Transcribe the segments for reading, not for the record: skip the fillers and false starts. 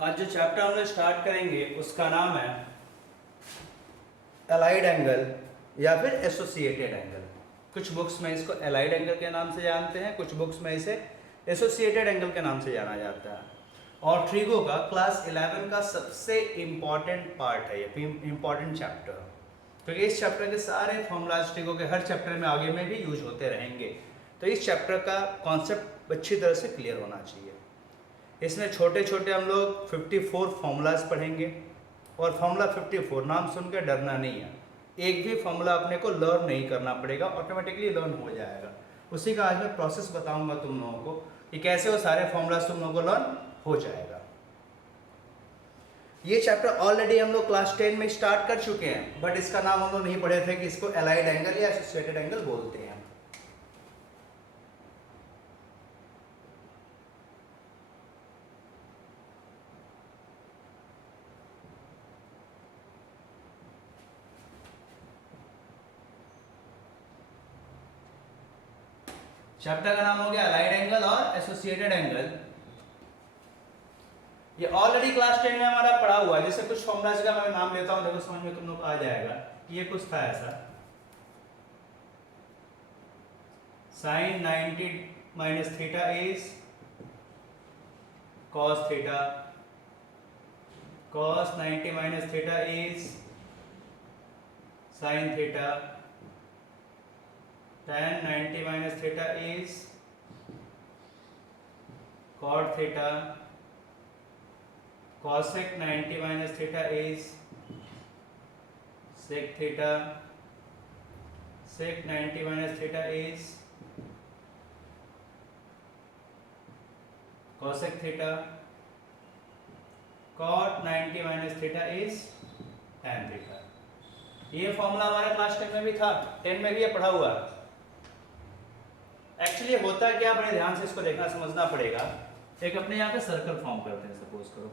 आज जो चैप्टर हम लोग स्टार्ट करेंगे उसका नाम है एलाइड एंगल या फिर एसोसिएटेड एंगल। कुछ बुक्स में इसको एलाइड एंगल के नाम से जानते हैं, कुछ बुक्स में इसे एसोसिएटेड एंगल के नाम से जाना जाता है। और ट्रिगो का क्लास 11 का सबसे इम्पॉर्टेंट पार्ट है, ये इम्पॉर्टेंट चैप्टर, क्योंकि इस चैप्टर के सारे फॉर्मूलाज ट्रिगो के हर चैप्टर में आगे में भी यूज होते रहेंगे। तो इस चैप्टर का कॉन्सेप्ट अच्छी तरह से क्लियर होना चाहिए। इसमें छोटे छोटे हम लोग 54 फार्मूलाज पढ़ेंगे और फार्मूला 54 नाम सुनकर डरना नहीं है, एक भी फार्मूला अपने को लर्न नहीं करना पड़ेगा, ऑटोमेटिकली लर्न हो जाएगा। उसी का आज मैं प्रोसेस बताऊंगा तुम लोगों को कि कैसे वो सारे फार्मूलाज तुम लोगों को लर्न हो जाएगा। ये चैप्टर ऑलरेडी हम लोग क्लास 10 में स्टार्ट कर चुके हैं, बट इसका नाम हम लोग नहीं पढ़े थे कि इसको एलाइड एंगल या एसोसिएटेड एंगल बोलते हैं। चैप्टर का नाम हो गया एलाइड एंगल और एसोसिएटेड एंगल। ये ऑलरेडी क्लास 10 में हमारा पढ़ा हुआ है। जैसे कुछ फॉर्मूलाज का मैं नाम लेता हूं, देखो समझ में तुम लोग आ जाएगा कि ये कुछ था ऐसा, sin 90 minus theta is cos theta, cos 90 minus theta is sin theta, tan 90 minus theta is cot theta, cosec 90 minus theta is sec theta, sec 90 minus theta is cosec theta, cot 90 minus theta is tan theta। ये formula हमारा class 10 में भी था, 10 में भी ये पढ़ा हुआ है। एक्चुअली होता क्या, बड़े ध्यान से इसको देखना समझना पड़ेगा। एक अपने यहाँ पे सर्कल फॉर्म करते हैं, सपोज करो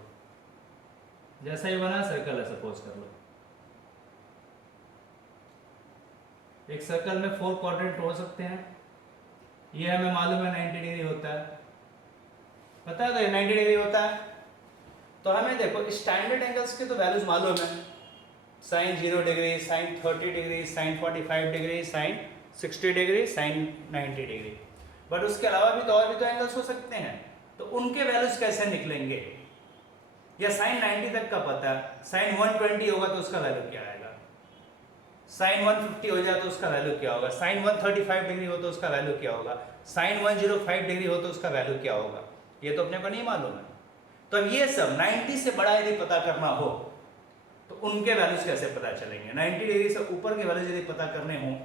जैसा ये बना सर्कल है, सपोज कर लो एक सर्कल में 4 क्वाड्रेंट हो सकते हैं। ये हमें मालूम है 90 डिग्री होता है, पता है, तो 90 डिग्री होता है। तो हमें देखो स्टैंडर्ड एंगल्स के तो वैल्यूज मालूम है, sine 0 degree, sine 30 degree, sine 45 degree, sine 60 degree, sine 90 degree. But उसके अलावा भी तो एंगल्स हो सकते हैं, तो उनके वैल्यूज कैसे निकलेंगे? या साइन 90 तक का पता है, साइन 120 होगा तो उसका वैल्यू क्या आएगा, साइन 150 हो जाए तो उसका वैल्यू क्या होगा, साइन 135 डिग्री हो तो उसका वैल्यू क्या होगा, साइन 105 डिग्री हो तो उसका वैल्यू क्या होगा, ये तो अपने को नहीं मालूम है। तो अब ये सब 90 से बड़ा यदि पता करना हो तो उनके वैल्यूज कैसे पता चलेंगे? 90 डिग्री से ऊपर के वैल्यूज यदि पता करने हो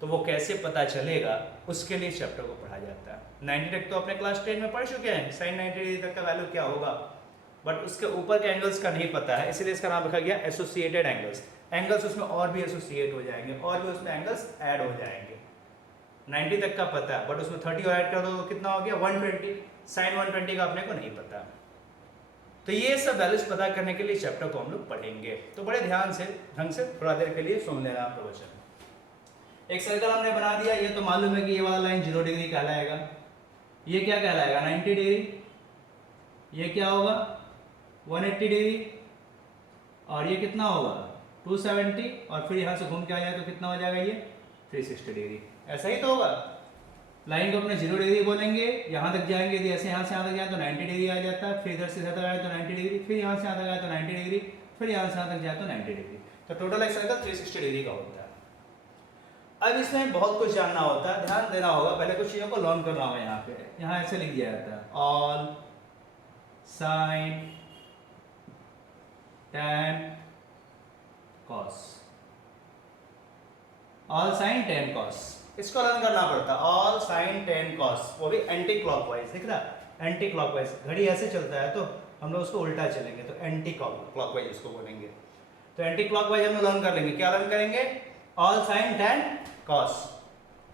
तो वो कैसे पता चलेगा, उसके लिए चैप्टर को पढ़ा जाता है। 90 तक तो अपने क्लास 10 में पढ़ चुके हैं, साइन 90 डिग्री तक का वैल्यू क्या होगा, बट उसके ऊपर के एंगल्स का नहीं पता है, इसलिए इसका नाम रखा गया एसोसिएटेड एंगल्स। एंगल्स उसमें और भी एसोसिएट हो जाएंगे और भी उसमें एंगल्स ऐड हो जाएंगे। 90 तक का पता है, बट उसमें 30 और ऐड कर दो तो कितना हो गया 120, साइन 120 का अपने को नहीं पता। तो ये सब वैल्यूज पता करने के लिए चैप्टर को हम लोग पढ़ेंगे, तो बड़े ध्यान से ढंग से थोड़ा देर के लिए सुन लेना प्रवचन। एक सर्कल हमने बना दिया, ये तो मालूम है कि ये वाला लाइन 0 डिग्री कहलाएगा, ये क्या कहलाएगा 90 डिग्री, ये क्या होगा 180 डिग्री, और ये कितना होगा 270, और फिर यहाँ से घूम के आ जाए तो कितना हो जाएगा ये 360 डिग्री। ऐसा ही तो होगा, लाइन को अपने 0 डिग्री बोलेंगे, यहाँ तक जाएंगे, यदि ऐसे यहाँ से यहाँ तक जाए तो 90 डिग्री आ जाता है, फिर इधर से इधर तक आए तो 90 डिग्री, फिर यहाँ से यहाँ तक आए तो 90 डिग्री, फिर यहाँ से यहाँ तक जाए तो 90 डिग्री। तो टोटल एक सर्कल 360 डिग्री का होता है। अब इसमें बहुत कुछ जानना होता है, ध्यान देना होगा, पहले कुछ चीज़ों को लर्न करना होगा। यहाँ पे यहाँ ऐसे लिख दिया जाता है all sine tan cos, all sine tan cos, इसको लर्न करना पड़ता है। ऑल साइन tan cos, वो भी एंटी क्लॉकवाइज, दिख रहा है एंटी क्लॉकवाइज, घड़ी ऐसे चलता है तो हम लोग उसको उल्टा चलेंगे तो एंटी क्लॉकवाइज उसको बोलेंगे। तो एंटी क्लॉकवाइज हम लोग लर्न कर लेंगे। क्या लर्न करेंगे? All sine tan cos,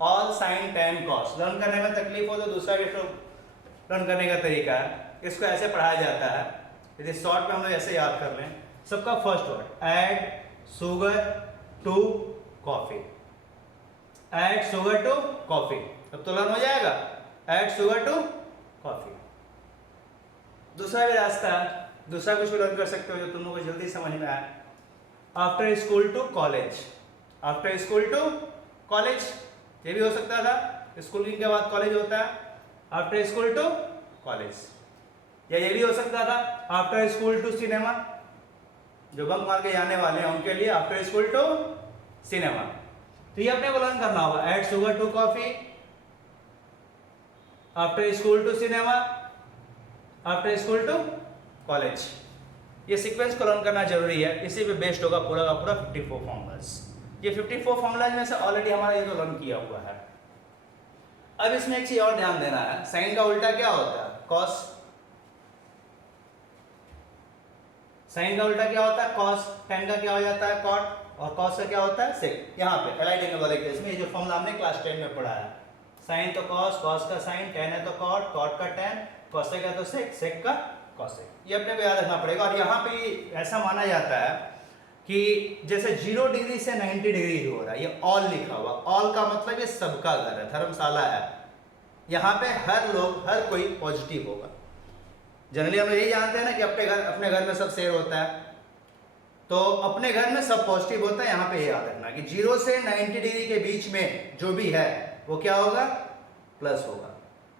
all sine tan cos। Learn करने में तकलीफ हो तो दूसरा भी लर्न करने का तरीका है, इसको ऐसे पढ़ाया जाता है, यदि शॉर्ट में हम लोग ऐसे याद कर लें। सबका first word add sugar to coffee, add sugar to coffee, अब तो लर्न हो जाएगा ऐड शुगर टू कॉफी। दूसरा भी रास्ता है, दूसरा कुछ भी लर्न कर सकते हो जो तुम लोगों को जल्दी समझ में आए। After school to college, after school to college, ये भी हो सकता था, स्कूल के बाद कॉलेज होता है, आफ्टर स्कूल टू कॉलेज। या ये भी हो सकता था आफ्टर स्कूल टू सिनेमा, जो बंक मार के जाने वाले हैं उनके लिए आफ्टर स्कूल टू सिनेमा। तो ये अपने को लर्न करना होगा, add sugar to coffee, after school to cinema, after school to college. ये सीक्वेंस को लर्न करना जरूरी है, इसी पे बेस्ड होगा पूरा का पूरा 54 फॉर्मूलाज। ये 54 फॉर्मूलाज में से ऑलरेडी हमारा ये तो लर्न किया हुआ है। अब इसमें एक चीज और ध्यान देना है, साइन का उल्टा क्या होता है? कॉस। साइन का उल्टा क्या होता है? कॉस। टेन का क्या हो जाता है? कॉट। और कॉस का क्या होता है? सेक। यहाँ पे एलाइड एंगल वाले केस में ये जो फॉर्मूला हमने क्लास 10 में पढ़ा है, साइन तो कॉस, कॉस का साइन, टेन है तो कॉट, कॉट का टेन, कॉसेक है तो सेक, सेक का कॉसेक। ये अपने को याद रखना पड़ेगा। और यहाँ पे ऐसा माना जाता है कि जैसे 0 डिग्री से 90 डिग्री हो रहा है, ये ऑल लिखा हुआ, ऑल का मतलब ये सबका घर है, धर्मशाला है, यहाँ पे हर लोग, हर कोई पॉजिटिव होगा। जनरली हम यही जानते हैं ना कि अपने घर में सब शेर होता है, तो अपने घर में सब पॉजिटिव होता है। यहाँ पे याद रखना कि 0 से 90 डिग्री के बीच में जो भी है वो क्या होगा? प्लस होगा।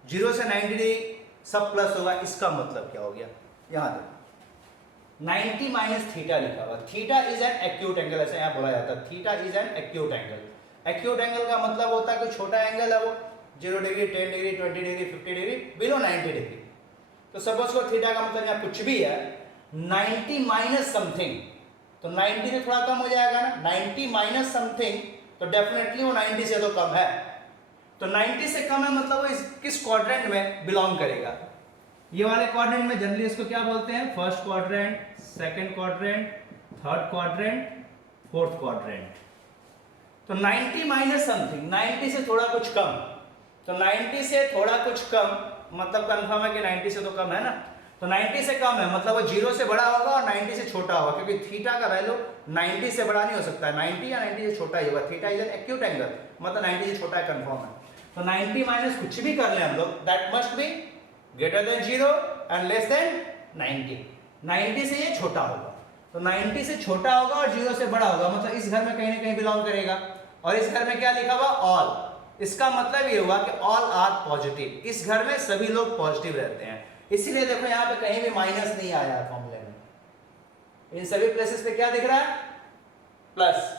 0 से 90 डिग्री सब प्लस होगा, इसका मतलब क्या हो गया? यहाँ देखो 90 माइनस थीटा लिखा हुआ, theta is an acute angle, ऐसे यहाँ बोला जाता है, theta is an acute angle. Acute angle का मतलब होता है कोई छोटा एंगल है वो 0 degree, 10 degree, 20 degree, 50 degree, below 90 degree. तो सपोज को थीटा का मतलब यहाँ कुछ भी है 90 माइनस समथिंग, तो 90 से थोड़ा कम हो जाएगा ना, 90 माइनस समथिंग, तो डेफिनेटली वो 90 से तो कम है। तो 90 से कम है मतलब वो किस क्वाड्रेंट में बिलोंग करेगा? ये वाले क्वाड्रेंट में जनरली इसको क्या बोलते हैं? First quadrant, second quadrant, third quadrant, fourth quadrant. तो 90 माइनस समथिंग, 90 से थोड़ा कुछ कम, तो 90 से थोड़ा कुछ कम मतलब कंफर्म है कि 90 से तो कम है ना। तो 90 से कम है मतलब वो 0 से बड़ा होगा और 90 से छोटा होगा, क्योंकि थीटा का वैल्यू 90 से बड़ा नहीं हो सकता है, 90 या 90 से छोटा ही होगा। Theta is an acute angle, मतलब 90 से छोटा है, कंफर्म है। तो 90 माइनस कुछ भी कर लें हम लोग, that must be greater than 0 and less than 90। 90 से ये छोटा होगा, तो 90 से छोटा होगा और 0 से बड़ा होगा, मतलब इस घर में कहीं ना कहीं बिलोंग करेगा। और इस घर में क्या लिखा हुआ? ऑल। इसका मतलब ये हुआ कि ऑल आर पॉजिटिव, इस घर में सभी लोग पॉजिटिव रहते हैं। इसीलिए देखो यहाँ पे कहीं भी माइनस नहीं आया फॉर्मूले में, इन सभी प्लेसेस पे क्या दिख रहा है? प्लस।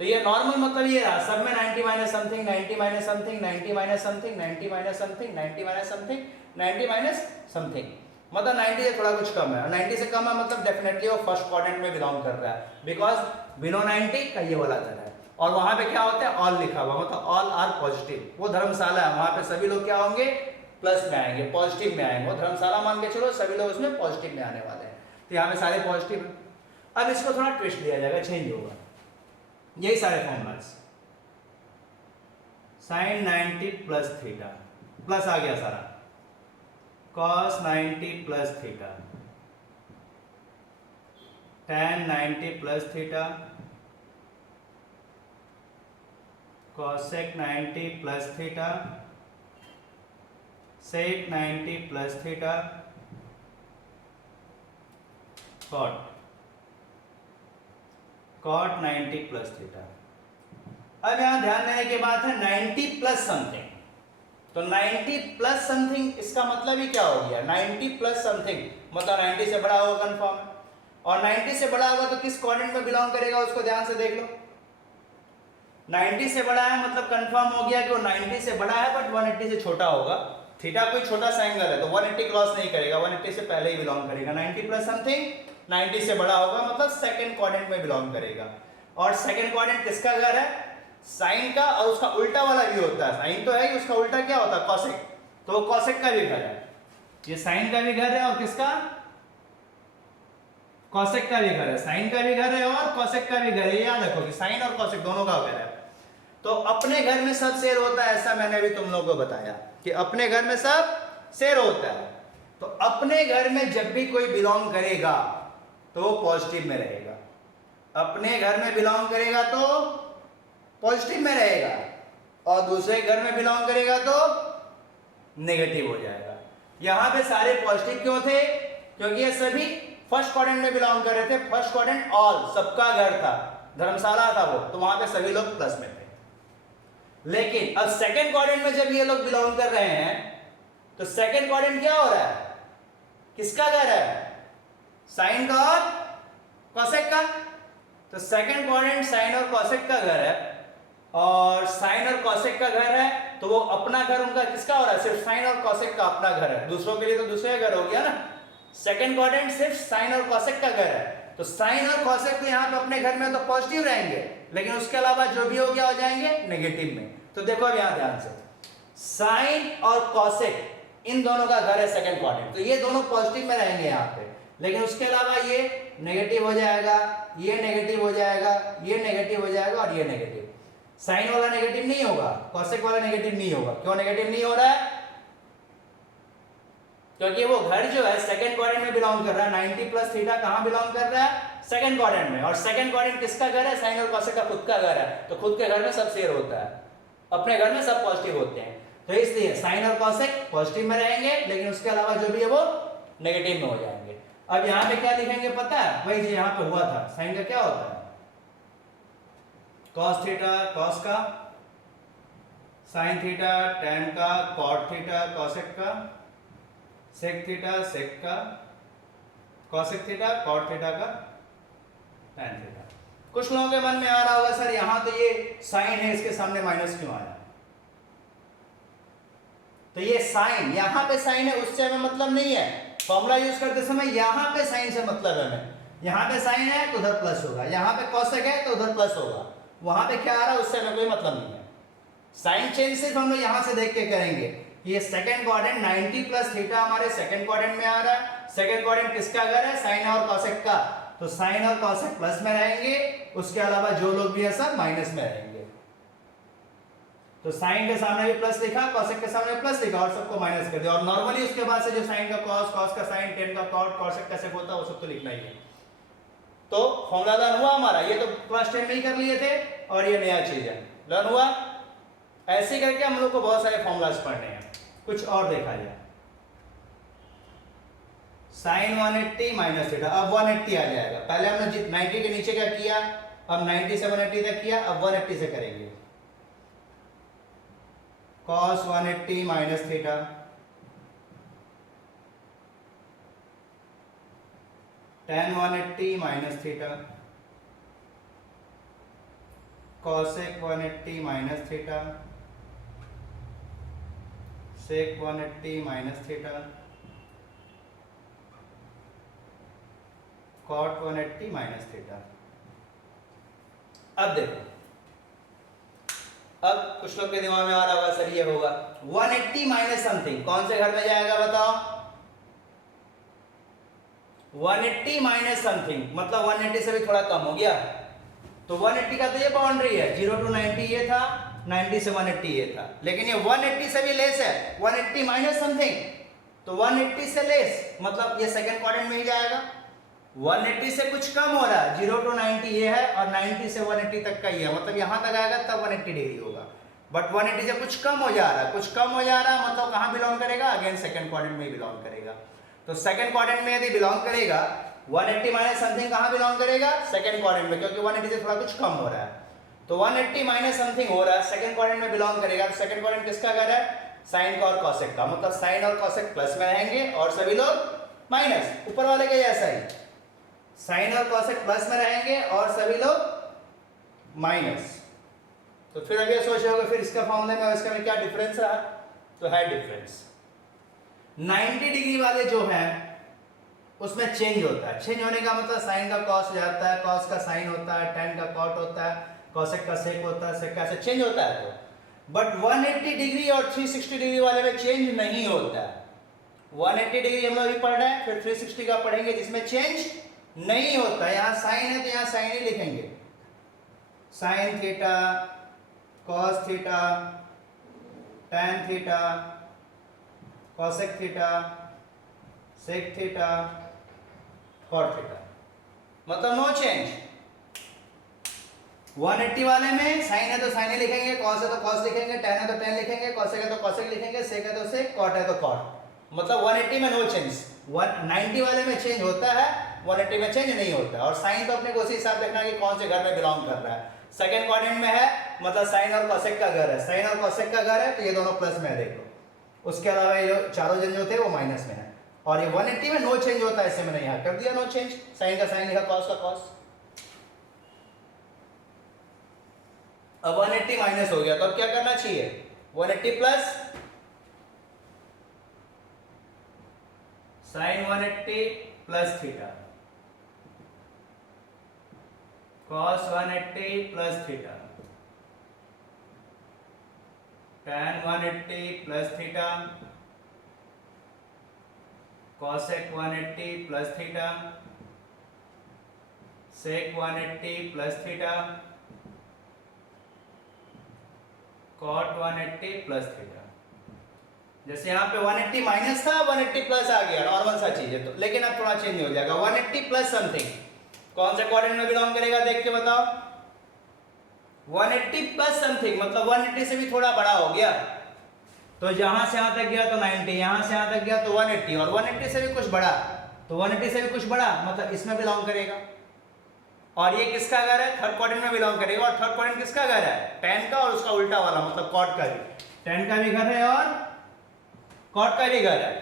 तो ये नॉर्मल मतलब ये रहा, सब में 90 minus something, 90 minus something, 90 minus something, 90 minus something, 90 minus something, 90 minus something, मतलब 90 से थोड़ा कुछ कम है। 90 से कम है मतलब डेफिनेटली वो फर्स्ट क्वाड्रेंट में बिलोंग कर रहा है, बिकॉज बिलो 90 का ये वाला घर है। और वहां पे क्या होता है? ऑल लिखा हुआ, मतलब ऑल आर पॉजिटिव। वो धर्मशाला है, वहां पे सभी लोग क्या होंगे? प्लस में आएंगे, पॉजिटिव में आएंगे। वो धर्मशाला मान के चलो, सभी लोग उसमें पॉजिटिव में आने वाले हैं, तो यहाँ पे सारे पॉजिटिव हैं। अब इसको थोड़ा ट्विस्ट दिया जाएगा, चेंज होगा। यही सारे formulas, sine 90 plus theta, plus आ गया सारा, cos 90 plus theta, tan 90 plus theta, cosec 90 plus theta, sec 90 plus theta, cot 90 plus theta. अब यहां ध्यान देने की बात है 90 प्लस समथिंग, तो 90 प्लस समथिंग इसका मतलब ही क्या हो गया? 90 प्लस समथिंग मतलब 90 से बड़ा होगा कंफर्म, और 90 से बड़ा होगा तो किस क्वाड्रेंट में बिलोंग करेगा उसको ध्यान से देख लो। 90 से बड़ा है मतलब कंफर्म हो गया कि वो 90 से बड़ा है बट 180 से छोटा होगा। थीटा कोई छोटा सा एंगल है तो 180 क्रॉस नहीं करेगा, 180 से पहले ही बिलोंग करेगा। 90 प्लस समथिंग 90 से बड़ा होगा मतलब सेकंड क्वाड्रेंट में बिलोंग करेगा। और सेकंड क्वाड्रेंट किसका घर है? साइन का, और उसका उल्टा वाला भी होता है। साइन तो है ही, उसका उल्टा क्या होता है? कॉसेक। तो वो कॉसेक का भी घर है, ये साइन का भी घर है और किसका? कॉसेक का भी घर है। साइन का भी घर है और कॉसेक का भी घर है, याद रखो कि साइन और कॉसेक दोनों का घर है। तो अपने घर में सब शेर होता है, ऐसा मैंने भी तुम लोगों को बताया कि अपने घर में सब शेर होता है। तो अपने घर में जब भी कोई बिलोंग करेगा तो वो पॉजिटिव में रहेगा, अपने घर में बिलोंग करेगा तो पॉजिटिव में रहेगा, और दूसरे घर में बिलोंग करेगा तो नेगेटिव हो जाएगा। यहां पे सारे पॉजिटिव क्यों थे? क्योंकि ये सभी फर्स्ट क्वाड्रेंट में बिलोंग कर रहे थे, फर्स्ट क्वाड्रेंट ऑल, सबका घर था, धर्मशाला था वो, तो वहां पे सभी लोग प्लस में थे। लेकिन अब सेकंड क्वाड्रेंट में जब ये लोग बिलोंग कर रहे हैं तो सेकंड क्वाड्रेंट क्या हो रहा है, किसका घर है, साइन का और कॉसेक का। तो सेकंड क्वाड्रेंट साइन और कॉसेक का घर है, और साइन और कॉसेक का घर है, तो वो अपना घर उनका किसका हो रहा है, सिर्फ साइन और कॉसेक का अपना घर है, दूसरों के लिए तो दूसरे घर हो गया ना। सेकंड क्वाड्रेंट सिर्फ साइन और कॉसेक का घर है, तो साइन और कॉसेक तो यहाँ पे अपने घर में तो पॉजिटिव रहेंगे, लेकिन उसके अलावा जो भी हो गया हो जाएंगे नेगेटिव में। तो देखो अब यहाँ ध्यान से, साइन और कॉसेक इन दोनों का घर है सेकंड क्वाड्रेंट, तो ये दोनों पॉजिटिव में रहेंगे यहाँ पे, लेकिन उसके अलावा ये नेगेटिव हो जाएगा, ये नेगेटिव हो जाएगा, ये नेगेटिव हो जाएगा और ये नेगेटिव। साइन वाला नेगेटिव नहीं होगा, कॉसेक वाला नेगेटिव नहीं होगा। क्यों नेगेटिव नहीं हो रहा है, क्योंकि वो घर जो है सेकंड क्वाड्रेंट में बिलोंग कर रहा है। 90 प्लस थीटा कहां बिलोंग कर रहा है, सेकंड क्वाड्रेंट में, और सेकंड क्वाड्रेंट किसका घर है, साइन और कॉसेक का खुद का घर है, तो खुद के घर में सब शेयर होता है, अपने घर में सब पॉजिटिव होते हैं, तो इसलिए साइन और कॉसेक पॉजिटिव में रहेंगे, लेकिन उसके अलावा जो भी है वो नेगेटिव में हो जाएंगे। अब यहां पे क्या लिखेंगे पता है, वही जो यहां पे हुआ था, साइन का क्या होता है, कॉस थीटा कॉस का, साइन थीटा टैन का, कॉट थीटा कॉसेक का, सेक थीटा सेक का, कॉसेक थीटा कॉट थीटा का, टैन थीटा। कुछ लोगों के मन में आ रहा होगा सर यहां तो ये साइन है, इसके सामने माइनस क्यों आया, तो ये साइन, यहां पे साइन है उससे हमें मतलब नहीं है, फॉर्मूला यूज करते समय यहां पे साइन से मतलब है हमें, यहां पे साइन है तो उधर प्लस होगा, यहां पे कॉसेक है तो उधर प्लस होगा, वहां पे क्या आ रहा है उससे हमें कोई मतलब नहीं है। साइन चेंज सिर्फ हम लोग यहां से देख के करेंगे, ये सेकंड क्वाड्रेंट 90 प्लस थीटा हमारे सेकंड क्वाड्रेंट में आ रहा है, सेकंड क्वाड्रेंट किसका घर है, साइन और कॉसेक का, तो साइन और कॉसेक प्लस में रहेंगे, उसके अलावा जो लोग भी है सब माइनस में रहेंगे। तो साइन के सामने भी प्लस लिखा, कॉसेक के सामने प्लस लिखा और सबको माइनस कर दिया, और नॉर्मली उसके बाद से जो साइन का कॉस, कॉस का साइन, टेन का कॉट, कॉसेक का सेक होता है वो सब तो लिखना ही है। तो फॉर्मूला लर्न हुआ हमारा, ये तो क्लास 10 में ही कर लिए थे, और ये नया चीज है, लर्न हुआ। ऐसे करके हम लोग को बहुत सारे फॉर्मूलाज पढ़ने हैं। कुछ और देखा जाए, साइन 180 माइनस थीटा, अब 180 आ जाएगा, पहले हमने 90 के नीचे क्या किया, अब 90 से 180 तक किया, अब 180 से करेंगे, cos 180 minus theta, tan 180 minus theta, cosec 180 minus theta, sec 180 minus theta, cot 180 minus theta. अब देखो, अब कुछ लोग के दिमाग में आ रहा होगा सर ये होगा 180 माइनस समथिंग, कौन से घर में जाएगा बताओ, 180 माइनस समथिंग मतलब 180 से भी थोड़ा कम हो गया, तो 180 का तो ये बाउंड्री है, 0 to 90 ये था, 90 से 180 ये था, लेकिन ये 180 से भी लेस है, 180 माइनस समथिंग, तो 180 से लेस मतलब ये सेकंड क्वाड्रेंट में ही जाएगा। 180 से कुछ कम हो रहा है, 0 to 90 ये है, और 90 से 180 तक का ही है, मतलब यहां तक आएगा तब 180 डिग्री होगा, बट 180 से कुछ कम हो जा रहा है, कुछ कम हो जा रहा है मतलब कहां बिलोंग करेगा, अगेन सेकंड क्वाड्रेंट में ही बिलोंग करेगा। तो सेकंड क्वाड्रेंट में यदि बिलोंग करेगा, 180 माइनस समथिंग कहां बिलोंग करेगा, सेकंड क्वाड्रेंट में, क्योंकि 180 से थोड़ा कुछ कम हो रहा है, तो 180 माइनस समथिंग हो रहा है, सेकंड क्वाड्रेंट में बिलोंग करेगा, तो सेकंड क्वाड्रेंट किसका घर है, साइन का और कॉसेक का, मतलब साइन और कॉसेक प्लस में रहेंगे और सभी लोग माइनस, ऊपर वाले का ऐसा ही, साइन और कॉसेक प्लस में रहेंगे और सभी लोग माइनस। तो फिर अगर सोच रहे हो फिर इसका फॉर्मूले में और इसका में क्या डिफरेंस रहा, तो है डिफरेंस 90 डिग्री वाले जो हैं उसमें चेंज होता है, चेंज होने का मतलब साइन का कॉस हो जाता है, कॉस का साइन होता है, टेन का कॉट होता है, कॉसेक का सेक होता है, सेक का से चेंज होता है। तो बट 180 डिग्री और 360 डिग्री वाले में चेंज नहीं होता है। 180 डिग्री हम लोग अभी पढ़ रहे हैं, फिर 360 का पढ़ेंगे जिसमें चेंज नहीं होता। यहां साइन है तो यहां साइन ही लिखेंगे, sine theta, cos theta, tan theta, cosec theta, sec theta, cot theta, मतलब नो चेंज। 180 वाले में साइन है तो साइन ही लिखेंगे, कॉस है तो कॉस लिखेंगे, टैन है तो टैन लिखेंगे, कॉसेक है तो कॉसेक लिखेंगे, सेक है तो सेक, कॉट है तो कॉट, मतलब 180 में नो चेंज। 90 वाले में चेंज होता है, 180 में चेंज नहीं होता है। और साइन तो अपने को उसी हिसाब देखना कि कौन से घर में बिलोंग कर रहा है। सेकंड क्वाड्रेंट में है मतलब साइन और कोसेक का घर है, साइन और कोसेक का घर है तो ये दोनों प्लस में है, देख लो। उसके अलावा ये जो चारों जन जो थे वो माइनस में है। और ये 180 में नो चेंज होता है, इससे मैंने यहाँ कर दिया नो चेंज, साइन का साइन लिखा, कॉस का कॉस। अब 180 माइनस हो गया तो अब क्या करना चाहिए, 180 plus sign 180 plus theta, cos 180 plus theta, tan 180 plus theta, cosec 180 plus theta, sec 180 plus theta, cot 180 plus theta. जैसे यहाँ पे 180 माइनस था, 180 प्लस आ गया, नॉर्मल सा चीज है तो, लेकिन अब थोड़ा चेंज हो जाएगा। 180 प्लस समथिंग कौन से क्वाड्रेंट में बिलोंग करेगा देख के बताओ। 180 प्लस समथिंग मतलब 180 से भी थोड़ा बड़ा हो गया, तो यहां से यहां तक गया तो 90, यहां से यहां तक गया तो 180, और 180 से भी कुछ बड़ा, तो 180 से भी कुछ बड़ा मतलब इसमें बिलोंग करेगा। और ये किसका घर है, थर्ड क्वाड्रेंट में बिलोंग करेगा। और थर्ड क्वाड्रेंट किसका घर है, tan का, और उसका उल्टा वाला मतलब कॉट का भी, tan का भी घर है और कॉट का भी घर है।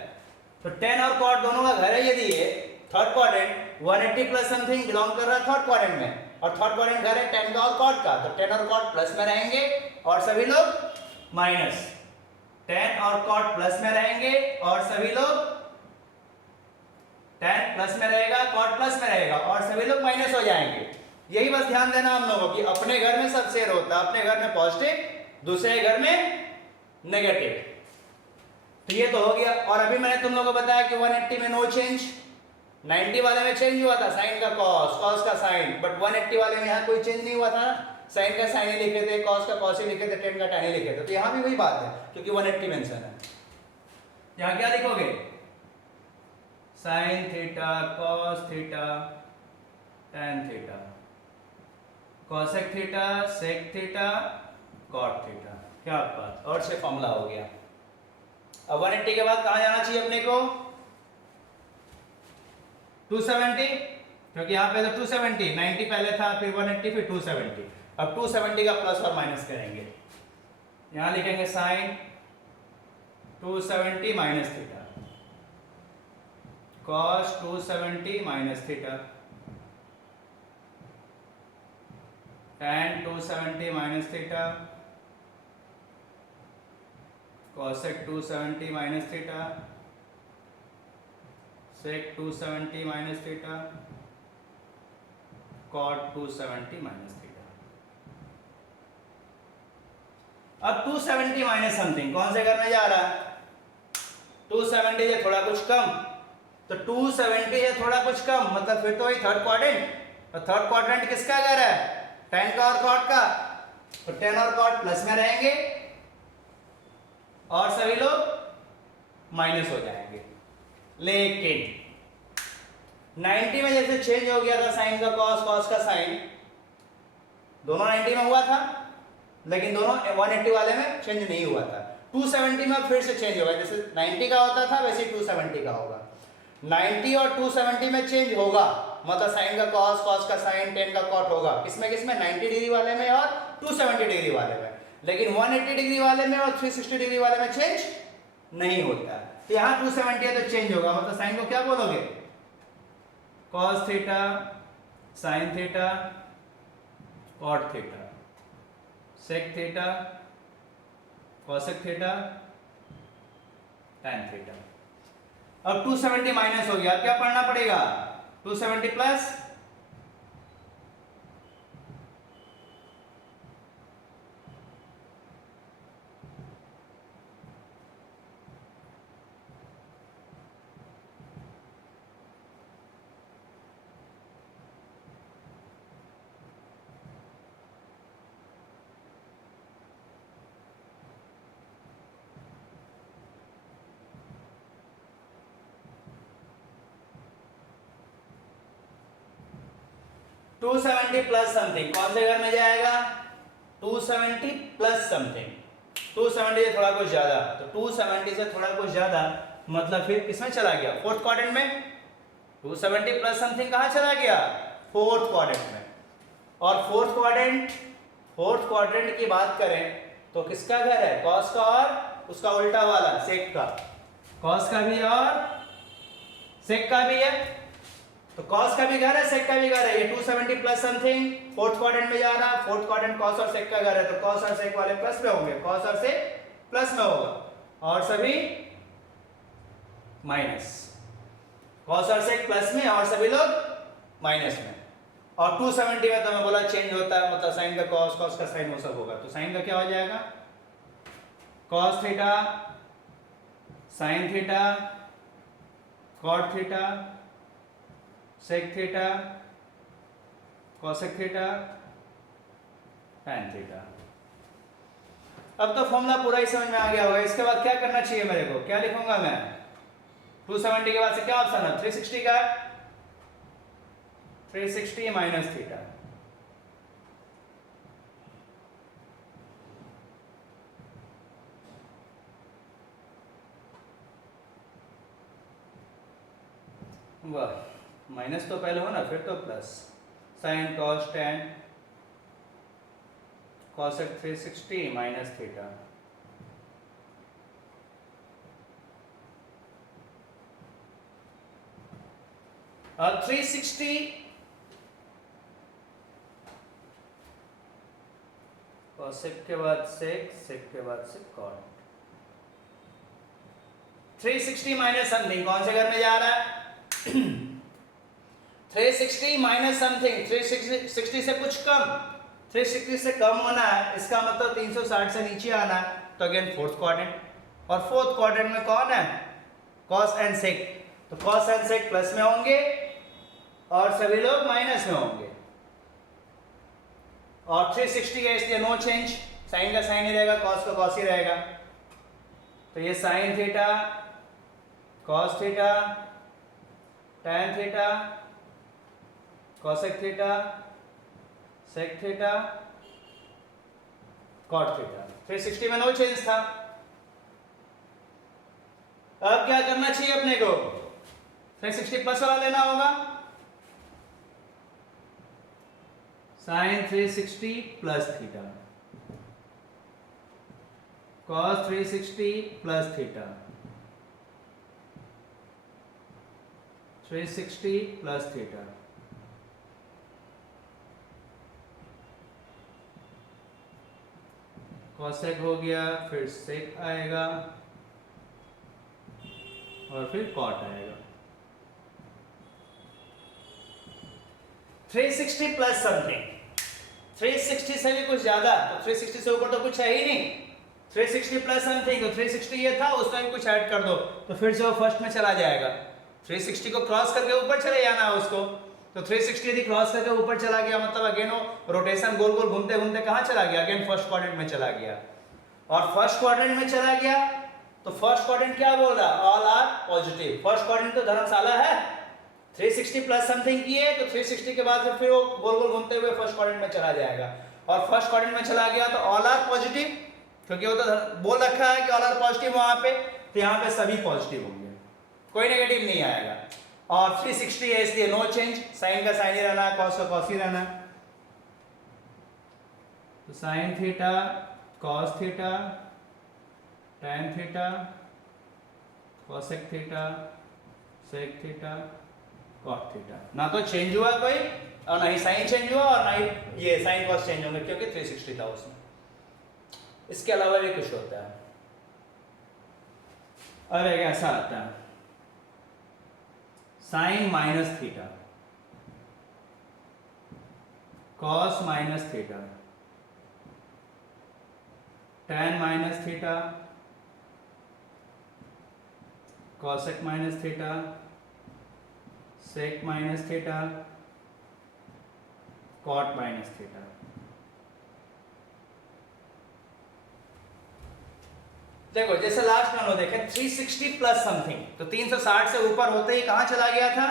तो tan और कॉट दोनों का घर है। यदि ये third quadrant 180 plus something belong कर रहा है थर्ड क्वाड्रेंट में, और थर्ड क्वाड्रेंट घर है tan का और कॉट का, तो tan और कॉट प्लस में रहेंगे और सभी लोग माइनस। tan और कॉट प्लस में रहेंगे और सभी लोग, tan प्लस में रहेगा, कॉट प्लस में रहेगा और सभी लोग माइनस हो जाएंगे। यही बस ध्यान देना हम लोगों की, अपने घर में सब सेम होता है, अपने घर में पॉजिटिव, दूसरे घर में नेगेटिव। तो ये तो हो गया। और अभी मैंने तुम लोगों को बताया कि 180 में नो चेंज, 90 वाले में चेंज हुआ था, साइन का कॉस, कॉस का साइन, बट 180 वाले में यहाँ कोई चेंज नहीं हुआ था, साइन का साइन ही लिखे थे, कॉस का कॉस ही लिखे थे, tan का tan ही लिखे थे। तो यहाँ भी वही बात है क्योंकि 180 मेंशन है। यहाँ क्या लिखोगे, sine theta, cos theta, tan theta, cosec theta, sec theta, cot theta. क्या बात, और से फॉर्मूला हो गया। अब 180 के बाद कहां जाना चाहिए अपने को, 270, क्योंकि यहाँ पे तो 270, 90 पहले था, फिर 180, फिर 270। अब 270 का प्लस और माइनस करेंगे, यहाँ लिखेंगे sine 270 minus theta, cos 270 minus theta, tan 270 minus theta, cosec 270 minus theta, sec 270 minus theta, cot 270 minus theta. अब 270 माइनस समथिंग कौन से घर में जा रहा है, 270 से थोड़ा कुछ कम, तो 270 से थोड़ा कुछ कम मतलब फिर तो वही थर्ड क्वाड्रेंट। तो थर्ड क्वाड्रेंट किसका घर है, tan का और cot का, तो tan और cot प्लस में रहेंगे और सभी लोग माइनस हो जाएंगे। लेकिन 90 में जैसे चेंज हो गया था साइन का कॉस, कॉस का साइन, दोनों 90 में हुआ था, लेकिन दोनों 180 वाले में चेंज नहीं हुआ था। 270 में फिर से चेंज होगा, जैसे 90 का होता था वैसे 270 का होगा। 90 और 270 में चेंज होगा मतलब साइन का कॉस, कॉस का साइन, tan का कॉट होगा। किसमें किसमें, 90 डिग्री वाले में और 270 डिग्री वाले में। लेकिन 180 डिग्री वाले में और 360 डिग्री वाले में चेंज नहीं होता। तो यहाँ 270 है तो चेंज होगा, मतलब साइन को क्या बोलोगे, cos theta, sin theta, cot theta, sec theta, cosec theta, tan theta. अब 270 माइनस हो गया, अब क्या पढ़ना पड़ेगा, 270 प्लस 270 प्लस समथिंग कौन से घर में जाएगा, 270 प्लस समथिंग, 270 से थोड़ा कुछ ज्यादा, तो 270 से थोड़ा कुछ ज्यादा मतलब फिर किसमें चला गया, फोर्थ क्वाड्रेंट में, 270 प्लस समथिंग कहाँ चला गया? फोर्थ क्वाड्रेंट में। और फोर्थ क्वाड्रेंट की बात करें तो किसका घर है? कॉस का और उसका उल्टा वाला सेक का। कॉस का भी और सेक का भी है, तो कॉस का भी घर है, सेक का भी घर है। ये 270 प्लस समथिंग फोर्थ क्वाड्रेंट में जा रहा है। फोर्थ क्वाड्रेंट कॉस और सेक का घर है, तो कॉस और सेक वाले प्लस में होंगे, कॉस और सेक प्लस में होगा और सभी माइनस। कॉस और सेक प्लस में और सभी लोग माइनस में। और 270 में तो मैं बोला चेंज होता है, मतलब साइन का कॉस, कॉस का साइन, वो सब होगा। तो साइन का क्या हो जाएगा? Cos theta sine theta cot theta sec theta cosec theta tan theta. अब तो फॉर्मूला पूरा ही समझ में आ गया होगा। इसके बाद क्या करना चाहिए मेरे को? क्या लिखूंगा मैं? 270 के बाद से क्या ऑप्शन है? 360 का 360 माइनस थीटा। वाह, माइनस तो पहले हो ना, फिर तो plus. Sine cos tan cosec 360 minus theta. अब 360 कॉसेक के बाद सेक, सेक के बाद से कॉट। 360 माइनस समथिंग कौन से घर में जा रहा है? 360 माइनस समथिंग, 360 से कुछ कम, 360 से कम होना है, इसका मतलब 360 से नीचे आना है। तो अगेन फोर्थ क्वाड्रेंट, और फोर्थ क्वाड्रेंट में कौन है? कॉस एंड सेक। तो कॉस एंड सेक प्लस में होंगे और सभी लोग माइनस में होंगे। और 360 है इसलिए नो चेंज, साइन का साइन ही रहेगा, कॉस का कॉस ही रहेगा। तो ये sine theta cos theta tan theta cosec theta sec theta cot theta. 360 में नो चेंज था। अब क्या करना चाहिए अपने को? 360 प्लस वाला लेना होगा। Sine 360 plus theta cos 360 plus theta 360 plus theta. Cosec हो गया, फिर सेक आएगा और फिर कॉट आएगा। 360 प्लस समथिंग, 360 से भी कुछ ज्यादा, तो 360 से ऊपर तो कुछ है ही नहीं। 360 प्लस समथिंग, तो 360 ये था, उसमें भी कुछ ऐड कर दो तो फिर से वो फर्स्ट में चला जाएगा। 360 को क्रॉस करके ऊपर चले जाना है उसको। तो 360 यदि क्रॉस करके ऊपर चला गया मतलब अगेन वो रोटेशन गोल गोल घूमते घूमते कहाँ चला गया? अगेन फर्स्ट क्वाड्रेंट में चला गया। और फर्स्ट क्वाड्रेंट में चला गया तो फर्स्ट क्वाड्रेंट क्या बोल रहा? All are positive. First quadrant तो धर्मशाला है। 360 प्लस समथिंग किए तो 360 के बाद फिर वो गोल गोल घूमते हुए फर्स्ट क्वाड्रेंट में चला जाएगा। और फर्स्ट क्वाड्रेंट में चला गया तो ऑल आर पॉजिटिव, क्योंकि वो तो बोल रखा है कि ऑल आर पॉजिटिव वहां पे, तो यहाँ पे सभी पॉजिटिव होंगे, कोई नेगेटिव नहीं आएगा। और 360 है इसलिए नो चेंज, साइन का साइन ही रहना है, कॉस का कॉस ही रहना है। तो sine theta cos theta tan theta cosec theta sec theta cot theta. ना तो चेंज हुआ कोई और ना ही साइन चेंज हुआ और ना ही ये साइन कॉस चेंज होंगे, क्योंकि 360 था उसमें। इसके अलावा भी कुछ होता है। अब एक ऐसा आता है sine minus theta cos minus theta tan minus theta cosec minus theta sec minus theta cot minus theta. देखो जैसे लास्ट में हम लोग देखें 360 प्लस समथिंग, तो 360 से ऊपर होते ही कहां चला गया था?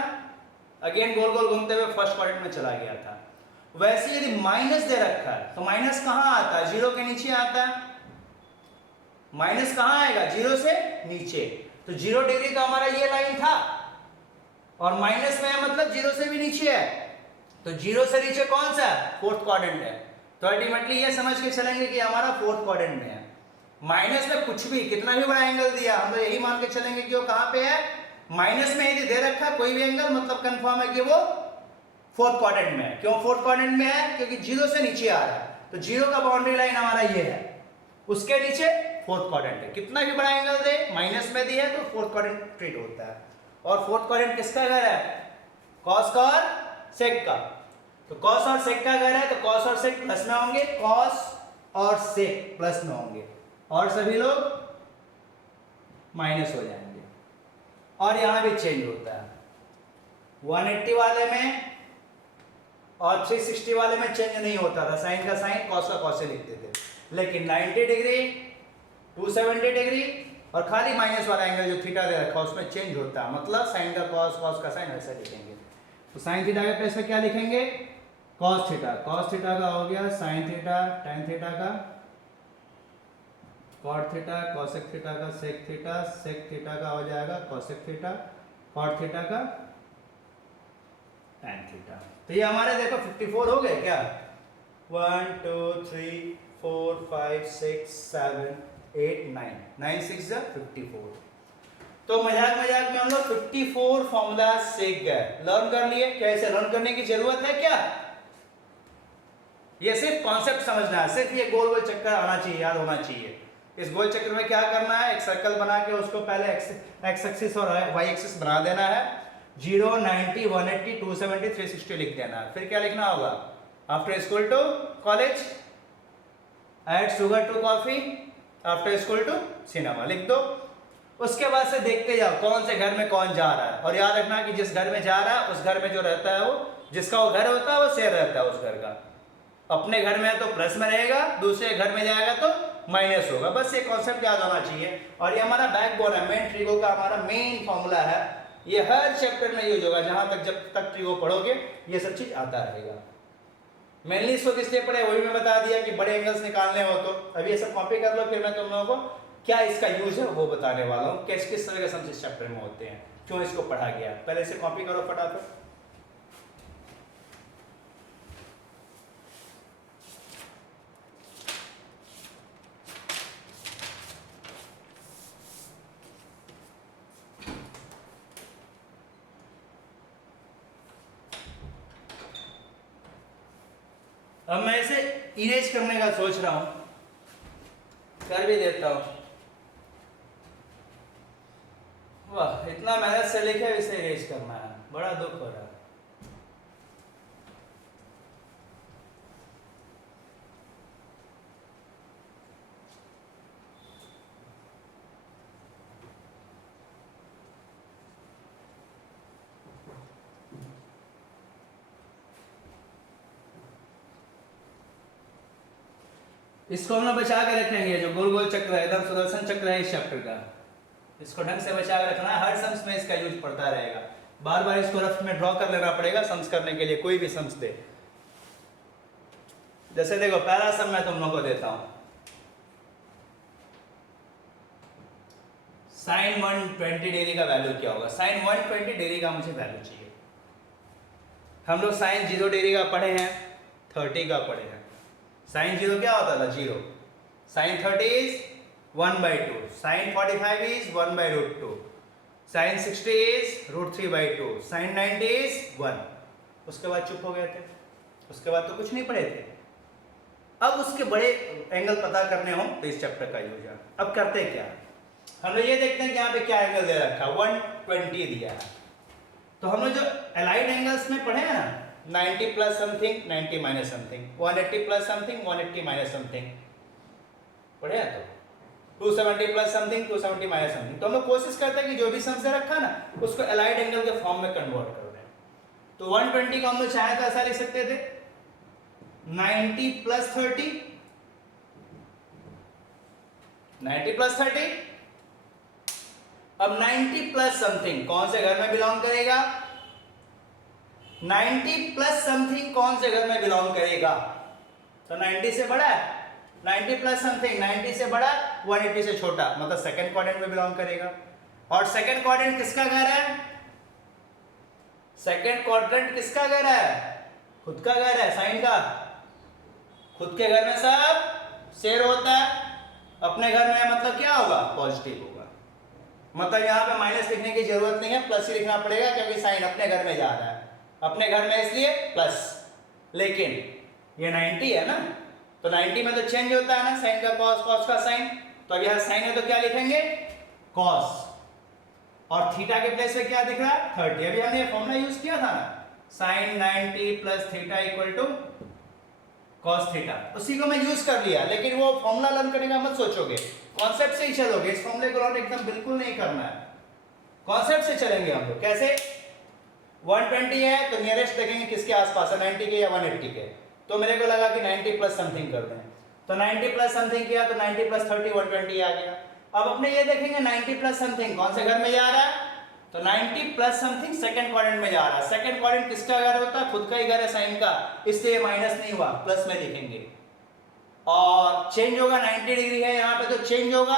अगेन गोल गोल घूमते हुए फर्स्ट क्वाड्रेंट में चला गया था। वैसे यदि माइनस दे रखा है तो माइनस कहां आता है? जीरो के नीचे आता है। माइनस कहां आएगा? जीरो से नीचे। तो 0 डिग्री का हमारा ये लाइन था, और माइनस में है मतलब जीरो से भी नीचे है, तो जीरो से नीचे कौन सा फोर्थ क्वाड्रेंट है। तो अल्टीमेटली ये समझ के चलेंगे कि हमारा फोर्थ क्वाड्रेंट में है। माइनस में कुछ भी कितना भी बड़ा एंगल दिया हम लोग यही मान के चलेंगे कि वो कहां पे है, माइनस में यदि दे रखा कोई भी एंगल मतलब कंफर्म है कि वो फोर्थ क्वाड्रेंट में है। क्यों फोर्थ क्वाड्रेंट में है, क्योंकि जीरो से नीचे आ रहा है, तो जीरो का बाउंड्री लाइन हमारा ये है, उसके नीचे फोर्थ क्वाड्रेंट है। कितना भी बड़ा एंगल दे माइनस में दिया है तो फोर्थ क्वाड्रेंट ट्रीट होता है। और फोर्थ क्वाड्रेंट किसका घर है, कॉस का और सेक का। तो कॉस और सेक का घर है, तो कॉस और सेक प्लस में होंगे, कॉस और सेक प्लस में होंगे, और सभी लोग माइनस हो जाएंगे। और यहां भी चेंज होता है, 180 वाले में और 360 वाले में चेंज नहीं होता था, साइन का साइन कॉस का कॉस से लिखते थे। लेकिन 90 डिग्री 270 डिग्री और खाली माइनस वाला एंगल जो थीटा दे रखा है उसमें चेंज होता है, मतलब साइन का कॉस कॉस का साइन ऐसा लिखेंगे। तो साइन थीटा के प्लेस पे क्या लिखेंगे, कॉस थीटा का हो गया साइन थीटा, टैन थीटा का कॉट थीटा, कॉसेक थीटा का सेक थीटा, सेक थीटा का हो जाएगा कॉसेक थीटा, कॉट थीटा का टैन थीटा। तो ये हमारे देखो 54 हो गए क्या, 1 2 3 4 5 6 7 8 9 9 6 54। तो मजाक मजाक में हम लोग 54 फॉर्मूला सीख गए, लर्न कर लिए। क्या इसे लर्न करने की जरूरत है क्या, ये सिर्फ कॉन्सेप्ट समझना है, सिर्फ ये गोल गोल चक्कर आना चाहिए, याद होना चाहिए। इस गोल चक्कर में क्या करना है, एक सर्कल बना के उसको पहले एक्स एक्सिस और वाई एक्सिस बना देना है, 0 90 180 270 360 लिख देना है। फिर क्या लिखना होगा, after school to college add sugar to coffee after school to cinema लिख दो। उसके बाद से देखते जाओ कौन से घर में कौन जा रहा है, और याद रखना कि जिस घर में जा रहा है उस घर में जो रहता है वो जिसका वो घर होता है वो शेयर रहता है उस घर का। अपने घर में है तो प्लस में रहेगा, दूसरे घर में जाएगा तो माइनस होगा। बस ये कॉन्सेप्ट याद होना चाहिए। और ये हमारा बैकबोन है, मेन ट्रिगो का हमारा मेन फॉर्मूला है, ये हर चैप्टर में यूज होगा। जहां तक जब तक ट्रिगो पढ़ोगे ये सब चीज आता रहेगा। मेनली इसको किस लिए पढ़े वही मैं बता दिया कि बड़े एंगल्स निकालने हो तो अभी ये सब कॉपी कर लो, फिर मैं तुम लोगों को क्या इसका यूज है वो बताने वाला हूँ, किस किस तरह के सम इस चैप्टर में होते हैं, क्यों इसको पढ़ा गया। पहले इसे कॉपी करो फटाफट। अब मैं इसे इरेज करने का सोच रहा हूं, कर भी देता हूं। वाह, इतना मेहनत से लिखे इसे इरेज करना है, बड़ा दुख हो रहा है। इसको हम लोग बचा के रखेंगे, जो गोल गोल चक्र है एकदम सुदर्शन चक्र है इस चैप्टर का, इसको ढंग से बचा के रखना है। हर सम्स में इसका यूज पड़ता रहेगा, बार बार इसको रफ में ड्रॉ कर लेना पड़ेगा सम्स करने के लिए, कोई भी सम्स दे। जैसे देखो पहला सम मैं तुम लोगों को देता हूं, साइन 120 डिग्री का वैल्यू क्या होगा। साइन 120 डिग्री का मुझे वैल्यू चाहिए। हम लोग साइन 0 डिग्री का पढ़े हैं, 30 का पढ़े हैं। साइन 0 क्या होता था, 0। Sine 30 is 1/2, sine 45 is 1/√2, sine 60 is √3/2, sine 90 is 1। उसके बाद चुप हो गए थे, उसके बाद तो कुछ नहीं पढ़े थे। अब उसके बड़े एंगल पता करने हो तो इस चैप्टर का यूज है। अब करते क्या, हम लोग ये देखते हैं कि यहाँ पे क्या एंगल दे रखा है, 120 दिया है। तो हम लोग जो अलाइड एंगल्स में पढ़े हैं ना, 90 plus something 90 minus something, 180 plus something 180 minus something पढ़े हैं। तो 270 प्लस समथिंग 270 माइनस समथिंग। तो हम लोग कोशिश करते हैं कि जो भी सम से रखा ना उसको अलाइड एंगल के फॉर्म में कन्वर्ट कर दें। तो 120 को हम लोग चाहे तो ऐसा लिख सकते थे, 90 प्लस 30, 90 प्लस 30। अब 90 प्लस समथिंग कौन से घर में बिलोंग करेगा, 90 प्लस समथिंग कौन से घर में बिलोंग करेगा, तो 90 से बड़ा है, 90 प्लस समथिंग 90 से बड़ा 180 से छोटा, मतलब सेकंड क्वाड्रेंट में बिलोंग करेगा। और सेकंड क्वाड्रेंट किसका घर है, सेकंड क्वाड्रेंट किसका घर है? खुद का घर है, साइन का। खुद के घर में सब शेयर होता है, अपने घर में मतलब क्या होगा? पॉजिटिव होगा। मतलब यहाँ पे माइनस लिखने की जरूरत नहीं है, प्लस ही लिखना पड़ेगा क्योंकि साइन अपने घर में जा रहा है, अपने घर में इसलिए प्लस। लेकिन ये 90 है ना, तो 90 में तो चेंज होता है ना, साइन का कॉस, कॉस का साइन। तो अब यहाँ साइन है तो क्या लिखेंगे? कॉस। और थीटा के प्लेस पे क्या दिख रहा है? 30। अभी हमने ये फॉर्मूला यूज किया था ना, sine 90 plus theta equal to cos theta, उसी को मैं यूज कर लिया। लेकिन वो फॉर्मूला लर्न करने का मत सोचोगे, कॉन्सेप्ट से ही चलोगे। इस फॉर्मूले को लर्न एकदम बिल्कुल नहीं करना है, कॉन्सेप्ट से चलेंगे हम लोग। कैसे? 120 है तो नियरेस्ट देखेंगे किसके आसपास है, 90 के या 180 के। तो मेरे को लगा कि 90 प्लस समथिंग कर दें, तो 90 प्लस समथिंग किया तो 90 प्लस 30 120 आ गया। अब अपने ये देखेंगे 90 प्लस समथिंग कौन से घर में जा रहा है? तो 90 प्लस समथिंग सेकंड क्वाड्रेंट में जा रहा है। सेकंड क्वाड्रेंट किसका घर होता है? खुद का ही घर है, साइन का, इसलिए माइनस नहीं हुआ, प्लस में लिखेंगे। और चेंज होगा, 90 डिग्री है यहाँ पे तो चेंज होगा,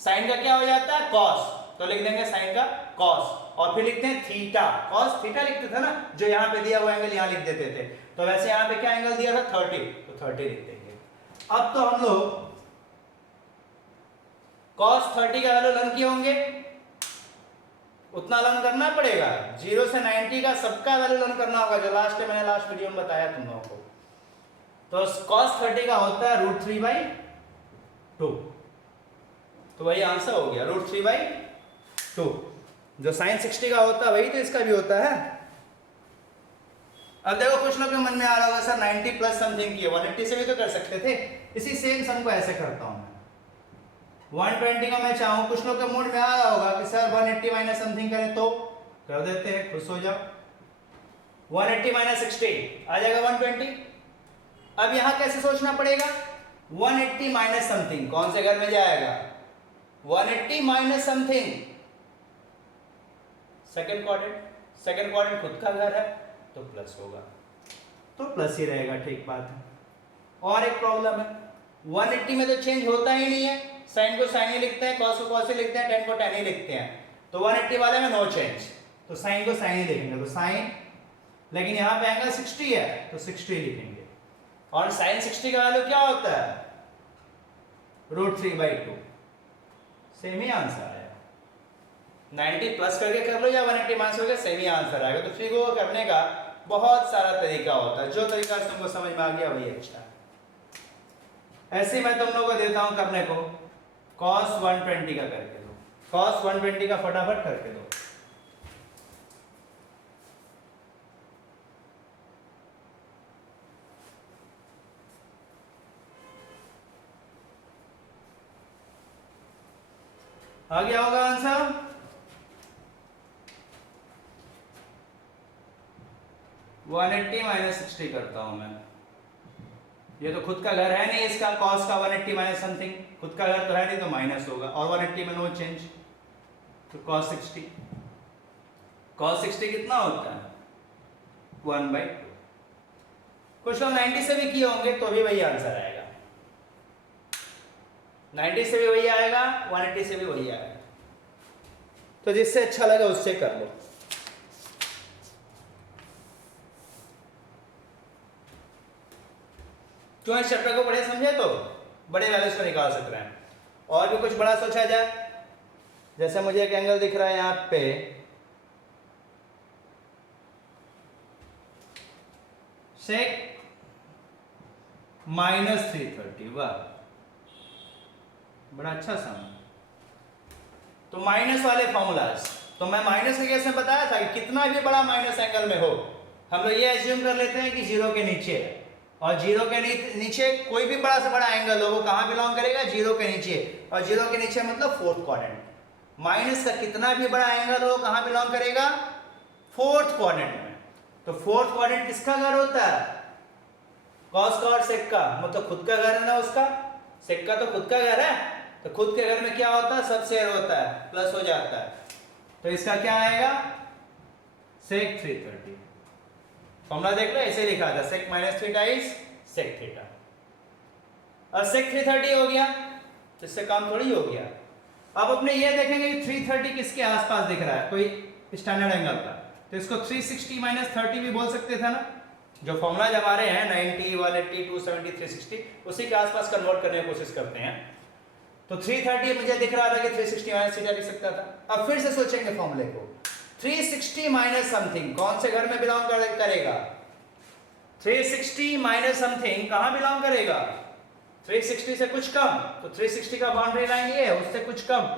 साइन का क्या हो जाता है? कॉस, तो लिख देंगे साइन का कॉस। और फिर लिखते हैं थीटा, कॉस थीटा लिखते थे ना, जो यहाँ पे दिया हुआ एंगल यहाँ लिख देते थे। तो वैसे यहाँ पे क्या एंगल दिया था? 30, तो 30 लिख देंगे। अब तो हम लोग cos 30 का वैल्यू लर्न किए होंगे, उतना लर्न करना पड़ेगा। 0 से 90 का सबका वैल्यू लर्न करना होगा, जो मैंने लास्ट वीडियो में बताया तुम लोगों को। तो cos 30 का होता है √3/2, तो वही आंसर हो गया, √3/2। जो sin 60 का होता है वही तो इसका भी होता है। अब देखो कुछ लोग के मन में आ रहा होगा सर 90 प्लस समथिंग की 180 से भी तो कर सकते थे। इसी सेम सम को ऐसे करता हूं मैं, 120 का मैं चाहूं, कुछ लोग के मूड में आ रहा होगा कि सर 180 माइनस समथिंग करें, तो कर देते हैं, खुश हो जाओ। 180 माइनस 60 आ जाएगा 120। अब यहां कैसे सोचना पड़ेगा? 180 माइनस समथिंग कौन से घर में जाएगा? 180 minus something second quadrant, second quadrant खुद का घर है तो प्लस होगा, तो प्लस ही रहेगा, ठीक बात है। और एक प्रॉब्लम है, 180 में तो चेंज होता ही नहीं है, साइन को साइन ही लिखते हैं, कॉस को कॉस ही लिखते हैं, टेन को टेन ही लिखते हैं। तो 180 वाले में नो चेंज, तो साइन को साइन ही लिखेंगे, तो साइन। लेकिन यहाँ पे एंगल 60 है तो 60 लिखेंगे। और साइन 60 का वैल्यू क्या होता है? √3/2। सेम ही आंसर आया, 90 प्लस करके कर लो या 180 माइनस करके सेम ही आंसर आएगा। तो फिगर को करने का बहुत सारा तरीका होता है, जो तरीका तुमको समझ में आ गया वही अच्छा है। ऐसे मैं तुम लोगों को देता हूं करने को, cos 120 का करके दो, cos 120 का फटाफट करके दो। आ गया होगा आंसर? वन 180 माइनस 60 करता हूं मैं, ये तो खुद का घर है नहीं इसका, cos का 180 माइनस समथिंग, खुद का घर तो है नहीं तो माइनस होगा, और 180 में नो चेंज, तो cos 60, cos 60 कितना होता है? 1/2। कुछ लोग 90 से भी किए होंगे तो भी वही आंसर आएगा, 90 से भी वही आएगा, 180 से भी वही आएगा। तो जिससे अच्छा लगा उससे कर लो। क्यों इस चैप्टर को बड़े समझे तो बड़े वैल्यूज को निकाल सकते हैं। और भी कुछ बड़ा सोचा जाए, जैसे मुझे एक एंगल दिख रहा है यहाँ पे, सेक -330, वाह बड़ा अच्छा सम। तो माइनस वाले फॉर्मूलाज, तो मैं माइनस के केस में बताया था कि कितना भी बड़ा माइनस एंगल में हो, हम लोग ये एज्यूम कर लेते हैं कि जीरो के नीचे है, और जीरो के नीचे कोई भी बड़ा से बड़ा एंगल हो वो कहाँ बिलोंग करेगा? जीरो के नीचे। और जीरो के नीचे मतलब फोर्थ क्वाड्रेंट। माइनस का कितना भी बड़ा एंगल हो कहाँ बिलोंग करेगा? फोर्थ क्वाड्रेंट में। तो फोर्थ क्वाड्रेंट किसका घर होता है? कॉस का और सेक का, मतलब खुद का घर है ना उसका, सेक का तो खुद का घर है, तो खुद के घर में क्या होता है? सब शेयर होता है, प्लस हो जाता है। तो इसका क्या आएगा? सेक 330। फॉर्मूला देख लो, ऐसे लिखा था, sec minus theta is sec theta. और सेक 330 हो गया, तो इससे काम थोड़ी हो गया। अब अपने ये देखेंगे कि 330 किसके आसपास दिख रहा है, कोई स्टैंडर्ड एंगल का, तो इसको 360 माइनस 30 भी बोल सकते थे ना। जो फॉर्मूला हमारे हैं 90, 180, 270, 360 उसी के आसपास कन्वर्ट करने की कोशिश करते हैं। तो 330 मुझे दिख रहा था कि 360 माइनस थीटा लिख सकता था। अब फिर से सोचेंगे फॉर्मूले को, 360 माइनस समथिंग कौन से घर में बिलोंग करेगा? 360 माइनस समथिंग कहां बिलोंग करेगा? 360 से कुछ कम, तो 360 का बाउंड्री लाइन ये है, उससे कुछ कम,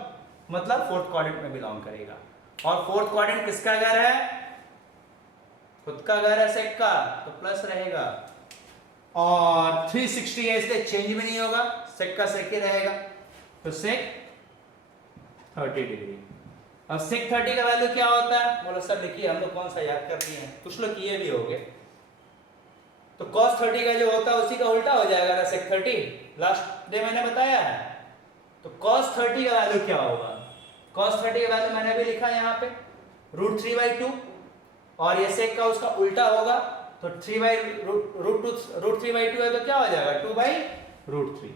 मतलब फोर्थ क्वाड्रेंट में बिलोंग करेगा। और फोर्थ क्वाड्रेंट किसका घर है? खुद का घर है सेक का, तो प्लस रहेगा। और 360 है इसलिए चेंज भी नहीं होगा, सेक का सेक ही रहेगा, तो सेक 30 डिग्री। अब सेक 30 का वैल्यू क्या होता है? बोलो सर लिखिए, हम लोग कौन सा याद कर रहे हैं, कुछ लोग किए भी होंगे। तो cos 30 का जो होता है उसी का उल्टा हो जाएगा ना sec 30, लास्ट डे मैंने बताया है। तो cos 30 का वैल्यू क्या होगा? cos 30 का वैल्यू मैंने भी लिखा है यहाँ पे √3/2, और ये sec का उसका उल्टा होगा, तो 3/√3/2 है तो क्या हो जाएगा 2/√3।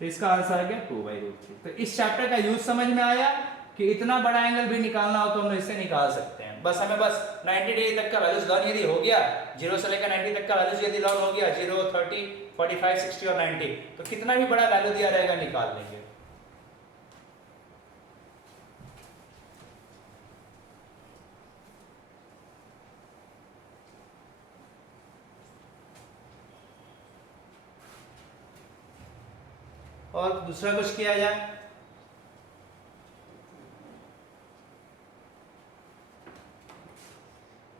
तो इसका आंसर है क्या 2/√3। तो इस चैप्टर का यूज समझ में आया कि इतना बड़ा एंगल भी निकालना हो तो हम इसे निकाल सकते हैं। बस हमें 90 डिग्री तक का वैल्यूज लर्न यदि हो गया, 0 से लेकर 90 तक का वैल्यूज यदि लर्न हो गया, 0, 30, 45, 60 और 90, तो कितना भी बड़ा वैल्यू दिया रहेगा निकाल लेंगे। और दूसरा कुछ किया जाए?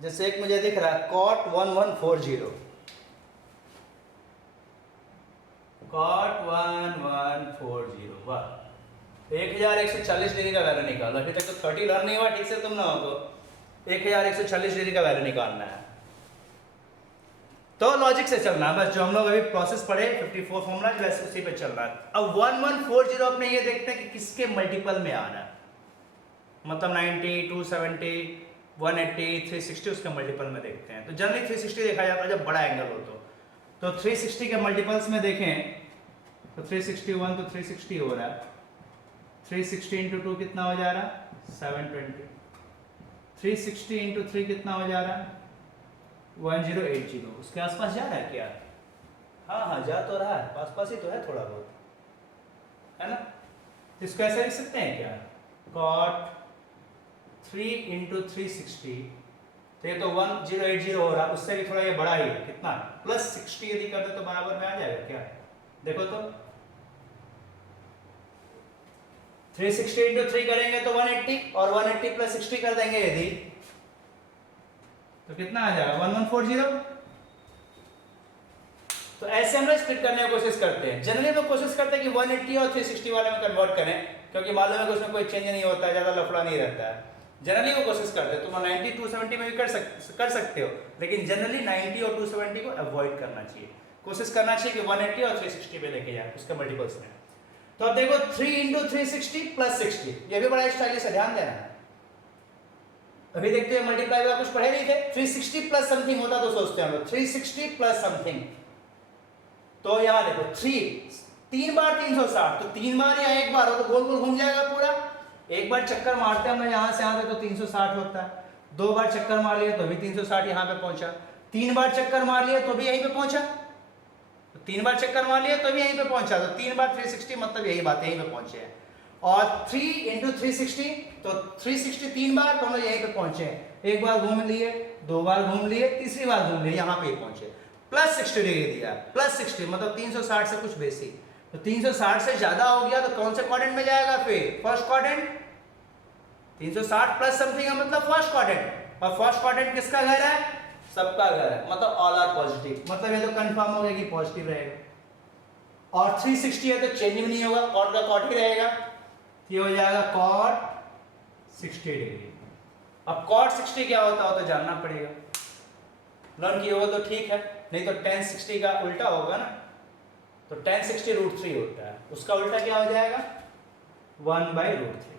जैसे एक मुझे दिख रहा है cot 1140, cot 1140, वाह, 1140 डिग्री का वैल्यू निकालो। अभी तक तो 30 लर्न नहीं हुआ ठीक से तुम लोगों को, 1140 डिग्री का वैल्यू निकालना है। तो लॉजिक से चलना है, बस जो हम लोग अभी प्रोसेस पढ़े 54 फॉर्मूला वैसे उसी पे चल रहा है। अब 1140 अपने ये देखते हैं कि किसके मल्टीपल में आ रहा है, मतलब 90, 270, 180, 360 उसके मल्टीपल में देखते हैं। तो जनरली 360 देखा जाता है जब बड़ा एंगल हो तो 360 के मल्टीपल्स में देखें तो 361 तो 360 हो रहा है, 360 इंटू 2 कितना हो जा रहा है 720, 360 इंटू 3 कितना हो जा रहा है 1080। उसके आसपास जा रहा है क्या? हाँ जा तो रहा है, पास पास ही तो है थोड़ा बहुत, है ना। इसको ऐसे लिख सकते हैं क्या, cot 3 इंटू 360, तो ये तो 1080 हो रहा है, उससे भी थोड़ा ये बड़ा ही है, कितना प्लस 60 यदि कर दे तो बराबर में आ जाएगा क्या? देखो तो 360 इंटू 3 करेंगे तो 180, और 180 प्लस 60 कर देंगे यदि तो कितना आ जाएगा 1140। तो ऐसे हम लोग स्प्लिट करने की कोशिश करते हैं। जनरली लोग कोशिश करते हैं कि 180 और 360 वाले में कन्वर्ट करें, क्योंकि मालूम है कि उसमें कोई चेंज नहीं होता है, ज्यादा लफड़ा नहीं रहता है। जनरली वो कोशिश करते हैं, तुम 90, 270 में भी कर सकते हो, लेकिन जनरली 90 और 270 को अवॉइड करना चाहिए। कोशिश करना चाहिए कि 180 और 360 पे लेके जाए उसके मल्टीपल्स में। तो अब देखो 3 इंटू 360 प्लस 60, ये भी बड़ा स्टाइलिश है, ध्यान देना है। अभी देखते हैं मल्टीप्लाई वाला कुछ पढ़े नहीं थे, 360 प्लस समथिंग होता तो सोचते हैं हम लोग 360 प्लस समथिंग। तो यहां देखो 3 बार 360, तो 3 बार या एक बार हो तो गोल गोल घूम जाएगा पूरा। एक बार चक्कर मारते हैं हम यहां से यहां तक तो 360 होता है, 2 बार चक्कर मार लिया तो भी 360 यहां पे पहुंचा, 3 बार चक्कर मार लिया तो भी यहीं पे पहुंचा, तो 3 बार चक्कर मार लिया तो भी यहीं पे पहुंचा, तो 3 बार 360 मतलब यही बात है, यहीं पे पहुंचे हैं। और 3 इंटू 360, तो 360 3 बार तो हम लोग यहीं पे पहुंचे हैं। एक बार घूम लिए, 2 बार घूम लिए, तीसरी बार घूम लिए, यहाँ पे पहुंचे। प्लस 60 डिग्री दिया, प्लस 60 मतलब 360 से कुछ बेसी, तो 360 से ज्यादा हो गया तो कौन से क्वाड्रेंट में जाएगा फिर? First quadrant. 360 प्लस समथिंग मतलब फर्स्ट क्वाड्रेंट, और फर्स्ट क्वाड्रेंट किसका घर है? सबका घर है, मतलब ऑल आर पॉजिटिव, मतलब ये तो कंफर्म हो गया कि पॉजिटिव रहेगा। और 360 है तो चेंज भी नहीं होगा, कॉट का कॉट ही रहेगा, ये हो जाएगा cot 60 डिग्री। अब cot 60 क्या होता हो तो जानना पड़ेगा, लर्न किए हो तो ठीक है, नहीं तो tan 60 का उल्टा होगा ना, तो tan 60 √3 होता है, उसका उल्टा क्या हो जाएगा 1/√3।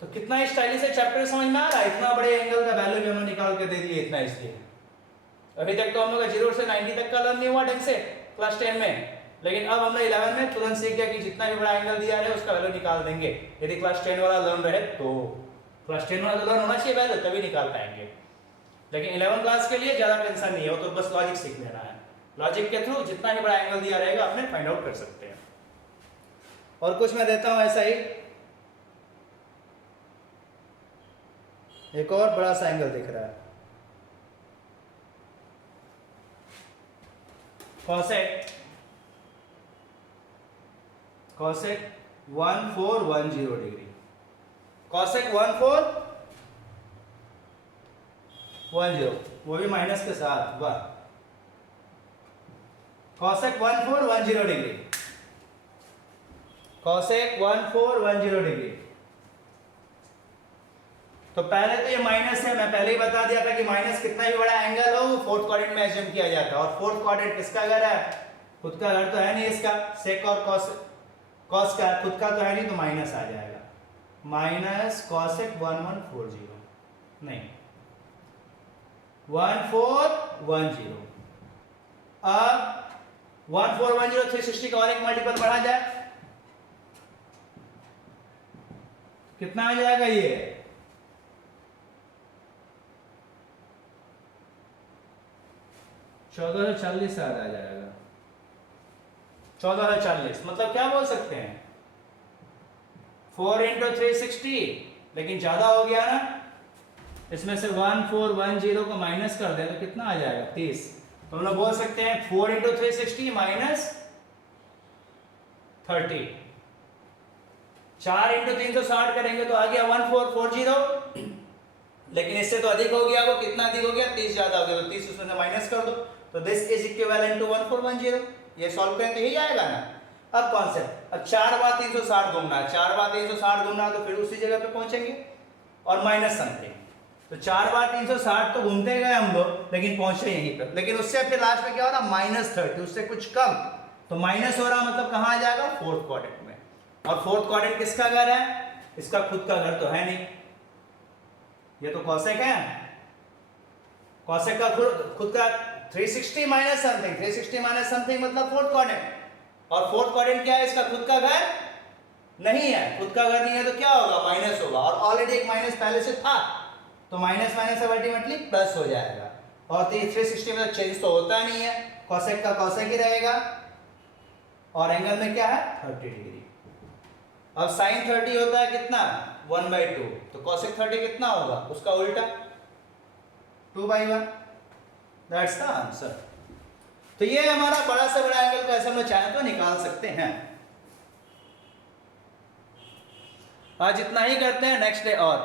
तो कितना स्टाइलिश है चैप्टर, समझ में आ रहा है? इतना बड़े एंगल का वैल्यू भी हमने निकाल के दे दिए, इतना इसलिए। अभी तक तो हम लोग 0 से 90 तक का लर्न नहीं हुआ ढंग से क्लास 10 में, लेकिन अब हमने 11 में तुरंत सीख गया कि जितना भी बड़ा एंगल दिया है उसका वैल्यू निकाल देंगे, यदि क्लास 10 वाला लर्न रहे तो। क्लास 10 वाला लर्न होना चाहिए पहले, तभी निकाल पाएंगे। लेकिन 11 क्लास के लिए ज़्यादा टेंशन नहीं है, वो तो बस लॉजिक सीख लेना है। लॉजिक के थ्रू जितना ही बड़ा एंगल दिया रहेगा अपने फाइंड आउट कर सकते हैं। और कुछ मैं देता हूँ ऐसा ही, एक और बड़ा सा एंगल दिख रहा है, कॉसेक 1410 डिग्री, कॉसेक 1410, वो भी माइनस के साथ, वाह, कॉसेक 1410 डिग्री, कॉसेक 1410 डिग्री। तो पहले तो ये माइनस है, मैं पहले ही बता दिया था कि माइनस कितना ही बड़ा एंगल हो वो फोर्थ क्वाड्रेंट में एज्यूम किया जाता है। और फोर्थ क्वाड्रेंट किसका घर है? खुद का घर तो है नहीं इसका, सेक और कॉस का खुद का तो है नहीं, तो माइनस आ जाएगा, माइनस कॉसेक 1140, नहीं 1410। अब 1410 360 का और एक मल्टीपल बढ़ा जाए, कितना आ जाएगा ये? 1440 आ जाएगा, 1440। मतलब क्या बोल सकते हैं, 4 × 360, लेकिन ज्यादा हो गया ना, इसमें से 1410 को माइनस कर दे तो कितना आ जाएगा? 30। तो हम लोग बोल सकते हैं 4 × 360 माइनस 30। 4 × 360 करेंगे तो आ गया 1440, लेकिन इससे तो अधिक हो गया, वो कितना अधिक हो गया? 30 ज्यादा हो गया, तो 30 उसमें से माइनस कर दो, तो दिस इज इक्विवेलेंट टू 1410। ये सॉल्व करें तो यही आएगा ना। अब कॉन्सेप्ट, अब 4 बार 360 घूमना है, 4 बार 360 घूमना है तो फिर उसी जगह पे पहुंचेंगे और माइनस समथिंग। तो 4 बार 360 तो घूमते गए हम लोग, लेकिन पहुंचे यहीं पर, लेकिन उससे फिर लास्ट में क्या हो रहा? -30, उससे कुछ कम, तो माइनस हो रहा, मतलब कहाँ आ जाएगा? फोर्थ क्वाड्रेंट में। और फोर्थ क्वाड्रेंट किसका घर है? इसका खुद का घर तो है नहीं, ये तो कॉसेक है, कॉसेक का खुद का 360 माइनस समथिंग, 360 माइनस समथिंग मतलब फोर्थ क्वाड्रेंट। और फोर्थ क्वाड्रेंट क्या है? इसका खुद का घर नहीं है, खुद का घर नहीं है तो क्या होगा? माइनस होगा, और ऑलरेडी एक माइनस पहले से था, तो माइनस माइनस अब अल्टीमेटली प्लस हो जाएगा। और 360 में चेंज तो होता नहीं है, कॉसेक का कॉसेक ही रहेगा, और एंगल में क्या है? 30 डिग्री। अब साइन 30 होता है कितना? 1/2, तो कॉसेक 30 कितना होगा? उसका उल्टा 2/1। That's the answer. तो ये हमारा बड़ा से बड़ा एंगल को ऐसे हम लोग चाहें तो निकाल सकते हैं। आज इतना ही करते हैं, नेक्स्ट डे और